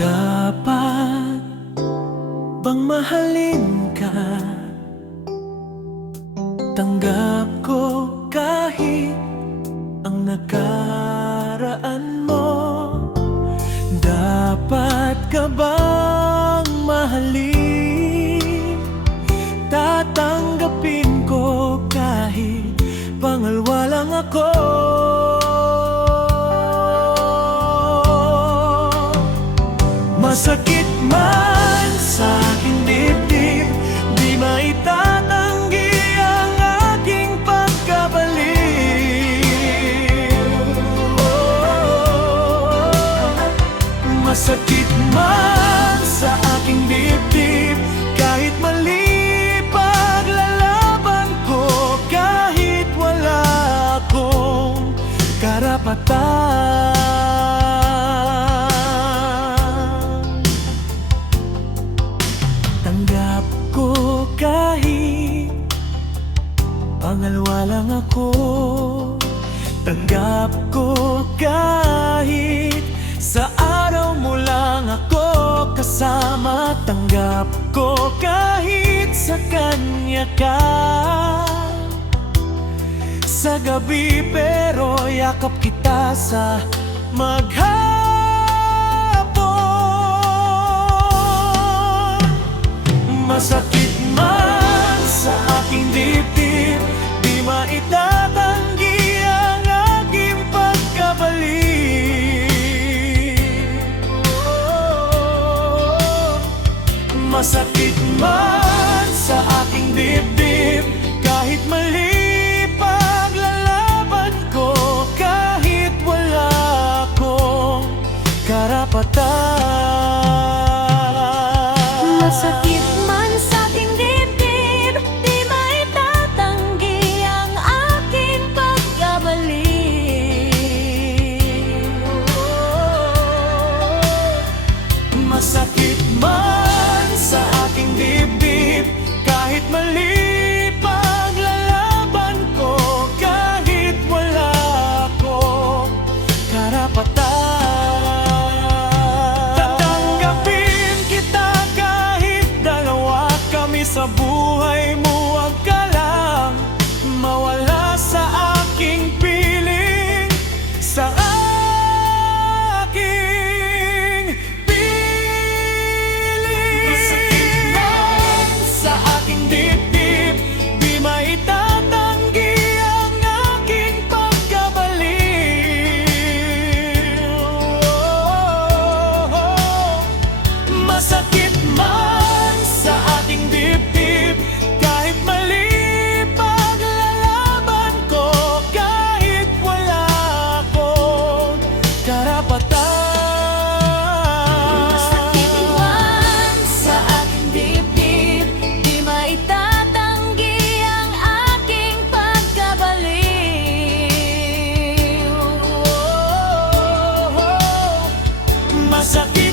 Dapat bang mahalin ka? Tanggap ko kahit ang nakaraan mo. Dapat ka bang mahalin? Tatanggapin ko kahit pangalawa lang ako. Masakit man sa aking dibdib, di maitatanggi ang aking pagkabaliw. Masakit man sa aking dibdib, kahit mali paglalaban ko, kahit wala akong karapatan. Tanggap ko kahit pangalawa lang ako. Tanggap ko kahit sa araw mo lang ako kasama. Tanggap ko kahit sa kanya ka sa gabi, pero yakap kita sa maghapon. Masakit man sa aking dibdib, di maitatanggi ang aking pagkabaliw. Masakit man sa aking dibdib, kahit mali paglalaban ko, kahit wala akong karapatan. Masakit man sa aking dibdib, di maitatanggi ang aking pagkabaliw. Masakit man sa aking dibdib, kahit mali paglalaban ko, kahit wala akong karapatan. Tatanggapin kita kahit dalawa kami sa buhay mo. Huwag ka lang mawala sa aking piling, sa aking piling. Masakit man sa aking dibdib, di maitatanggi ang aking pagkabaliw. Masakit man sa aking dibdib, kahit mali paglalaban ko, kahit wala akong karapatan. Masakit man sa aking dibdib, di maitatanggi ang aking pagkabaliw. Masakit